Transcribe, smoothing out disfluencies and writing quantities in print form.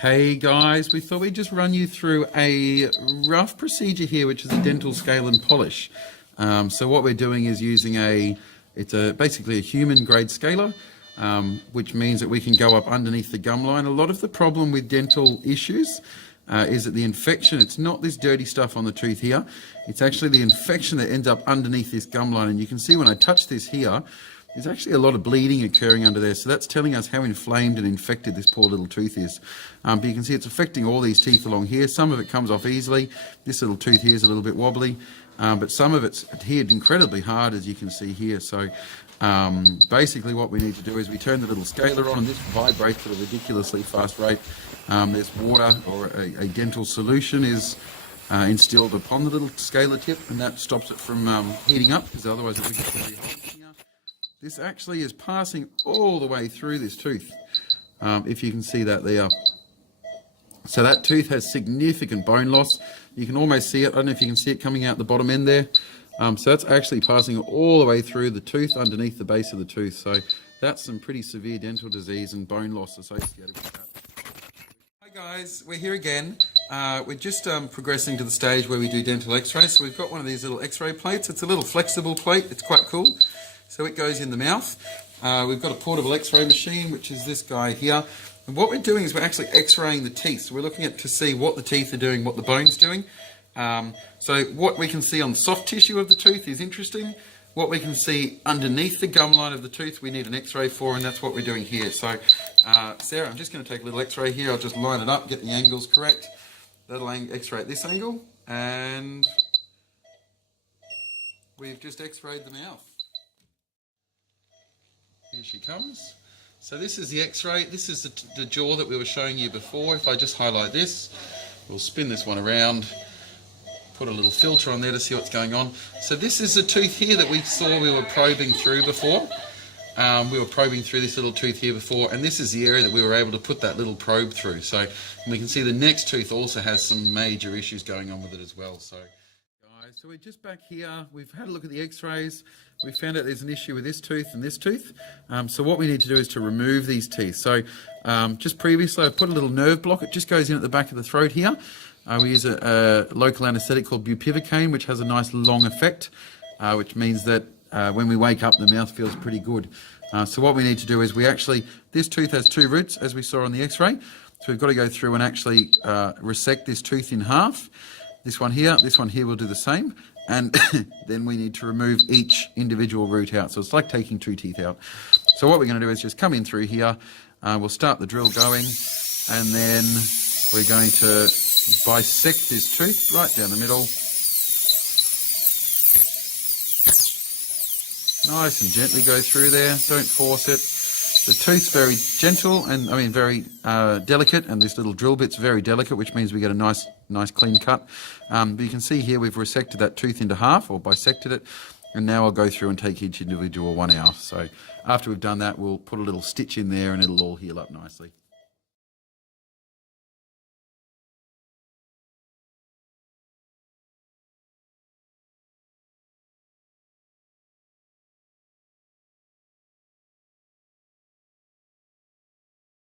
Hey guys, we thought we'd just run you through a rough procedure here, which is a dental scale and polish. So what we're doing is using basically a human grade scaler, which means that we can go up underneath the gum line. A lot of the problem with dental issues is that the infection, it's not this dirty stuff on the tooth here, it's actually the infection that ends up underneath this gum line. And you can see when I touch this here, there's actually a lot of bleeding occurring under there, so that's telling us how inflamed and infected this poor little tooth is. But you can see it's affecting all these teeth along here. Some of it comes off easily. This little tooth here is a little bit wobbly, but some of it's adhered incredibly hard, as you can see here. So basically what we need to do is we turn the little scaler on, and this vibrates at a ridiculously fast rate. There's water or a dental solution is instilled upon the little scaler tip, and that stops it from heating up, because otherwise it would get very hot here. This actually is passing all the way through this tooth, if you can see that there. So that tooth has significant bone loss. You can almost see it. I don't know if you can see it coming out the bottom end there. So that's actually passing all the way through the tooth underneath the base of the tooth. So that's some pretty severe dental disease and bone loss associated with that. Hi guys, we're here again. We're just progressing to the stage where we do dental x-rays. So we've got one of these little x-ray plates. It's a little flexible plate. It's quite cool. So it goes in the mouth. We've got a portable x-ray machine, which is this guy here. And what we're doing is we're actually x-raying the teeth. So we're looking at to see what the teeth are doing, what the bone's doing. So what we can see on the soft tissue of the tooth is interesting. What we can see underneath the gum line of the tooth, we need an x-ray for, and that's what we're doing here. So Sarah, I'm just going to take a little x-ray here. I'll just line it up, get the angles correct. That'll x-ray at this angle, and we've just x-rayed the mouth. Here she comes. So this is the x-ray. This is the jaw that we were showing you before. If I just highlight this, we'll spin this one around, put a little filter on there to see what's going on. So this is the tooth here that we saw we were probing through before. We were probing through this little tooth here before, and this is the area that we were able to put that little probe through. So we can see the next tooth also has some major issues going on with it as well. So we're just back here. We've had a look at the x-rays. We found out there's an issue with this tooth and this tooth. So what we need to do is to remove these teeth. So just previously I put a little nerve block. It just goes in at the back of the throat here. We use a local anaesthetic called bupivacaine, which has a nice long effect, which means that when we wake up, the mouth feels pretty good. So what we need to do is this tooth has two roots, as we saw on the x-ray. So we've got to go through and actually resect this tooth in half. This one here will do the same, and then we need to remove each individual root out. So it's like taking two teeth out. So what we're going to do is just come in through here, we'll start the drill going, and then we're going to bisect this tooth right down the middle. Nice and gently go through there, don't force it. The tooth's very gentle and very delicate, and this little drill bit's very delicate, which means we get a nice clean cut. But you can see here we've resected that tooth into half, or bisected it, and now I'll go through and take each individual one out. So after we've done that, we'll put a little stitch in there and it'll all heal up nicely.